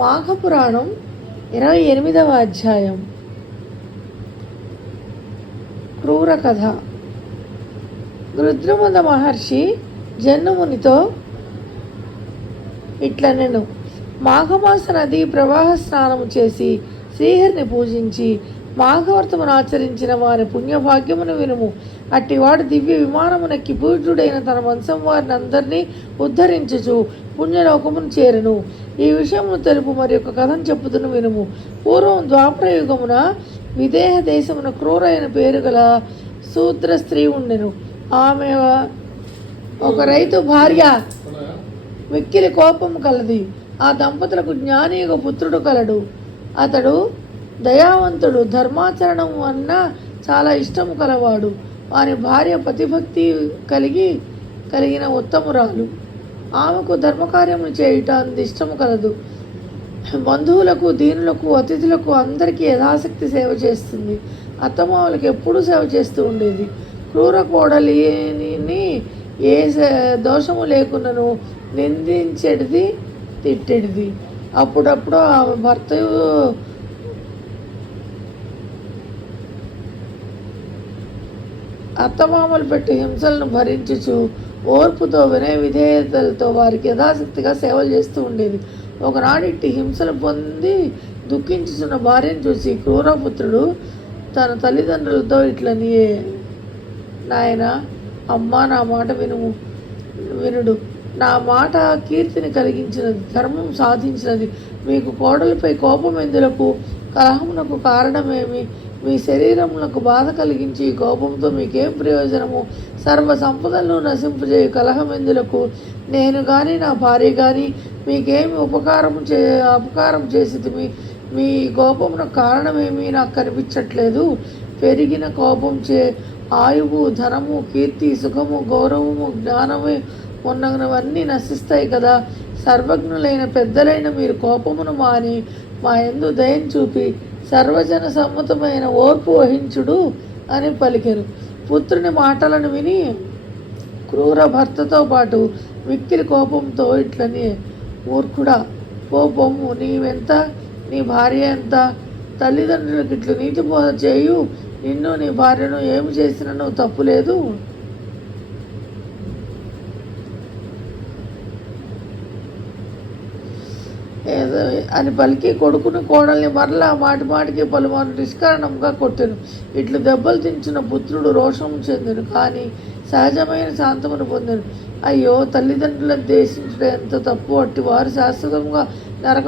మాఘపురాణం 28వ అధ్యాయం. క్రూర కథ. రుద్రముద మహర్షి జన్మునితో ఇట్లనెను. మాఘమాస నది ప్రవాహ స్నానము చేసి శ్రీహరిని పూజించి మాఘవ్రతమును ఆచరించిన వారి పుణ్యభాగ్యమును వినుము. అట్టివాడు దివ్య విమానమునెక్కి పూజ్యుడైన తన వంశం వారిని అందరినీ ఉద్ధరించుచు పుణ్యలోకమును చేరును. ఈ విషయమును తెలుపు మరి ఒక కథను చెప్పుదును వినుము. పూర్వం ద్వాపరయుగమున విదేహ దేశమున క్రూరైన పేరు గల శూద్ర స్త్రీ ఉండెను. ఆమె ఒక రైతు భార్య మిక్కిలి కోపము కలది. ఆ దంపతులకు జ్ఞానిగా పుత్రుడు కలడు. అతడు దయావంతుడు, ధర్మాచరణము అన్న చాలా ఇష్టము కలవాడు. వారి భార్య పతిభక్తి కలిగిన ఉత్తమురాలు. ఆమెకు ధర్మకార్యములు చేయుట అంత ఇష్టము కలదు. బంధువులకు, దీనులకు, అతిథులకు అందరికీ యథాశక్తి సేవ చేస్తుంది. అత్తమామలకు ఎప్పుడూ సేవ చేస్తూ ఉండేది. క్రూర కోడలిని ఏ దోషము లేకున్నను నిందించేది, తిట్టేది. అప్పుడప్పుడు ఆమె భర్త అత్తమామలు పెట్టి హింసలను భరించుచు ఓర్పుతో వినయ విధేయతలతో వారికి యథాశక్తిగా సేవలు చేస్తూ ఉండేది. ఒకనాడు ఇట్టి హింసలు పొంది దుఃఖించుచున్న భార్యను చూసి క్రూరపుత్రుడు తన తల్లిదండ్రులతో ఇట్లని, నాయన, అమ్మ, నా మాట వినుడు. నా మాట కీర్తిని కలిగించినది, ధర్మం సాధించినది. మీకు కోడలిపై కోపం ఎందులకు? కలహమునకు కారణమేమి? మీ శరీరములకు బాధ కలిగించి ఈ కోపంతో మీకేం ప్రయోజనము? సర్వ సంపదలను నశింపజేయు కలహం ఎందులకు? నేను కానీ నా భార్య కానీ మీకేమి అపకారం చేసి మీ కోపమునకు కారణమేమి నాకు కనిపించట్లేదు. పెరిగిన కోపం ఆయువు, ధనము, కీర్తి, సుఖము, గౌరవము, జ్ఞానము ఉన్నవన్నీ నశిస్తాయి కదా. సర్వజ్ఞులైన పెద్దలైన మీరు కోపమును మాని మా యందు దయను చూపి సర్వజన సమ్మతమైన ఓర్పు వహించుడు అని పలికెను. పుత్రుని మాటలను విని క్రూర భర్తతో పాటు మిక్కిలి కోపంతో ఇట్లని, మూర్ఖుడా, కోపము, నీవెంత, నీ భార్య ఎంత? తల్లిదండ్రులకు ఇట్లు నీతి బోధ చేయు. నిన్ను నీ భార్యను ఏమి చేసినను తప్పులేదు. అని పలికి కొడుకుని కోడల్ని మరలా మాటికి పలుమారు నిష్కారణంగా కొట్టెను. ఇట్లు దెబ్బలు తించిన పుత్రుడు రోషము చెందెను, కానీ సహజమైన శాంతమును పొందెను. అయ్యో, తల్లిదండ్రులను దేశించడం ఎంత తప్పు! అట్టి వారు శాశ్వతంగా నరక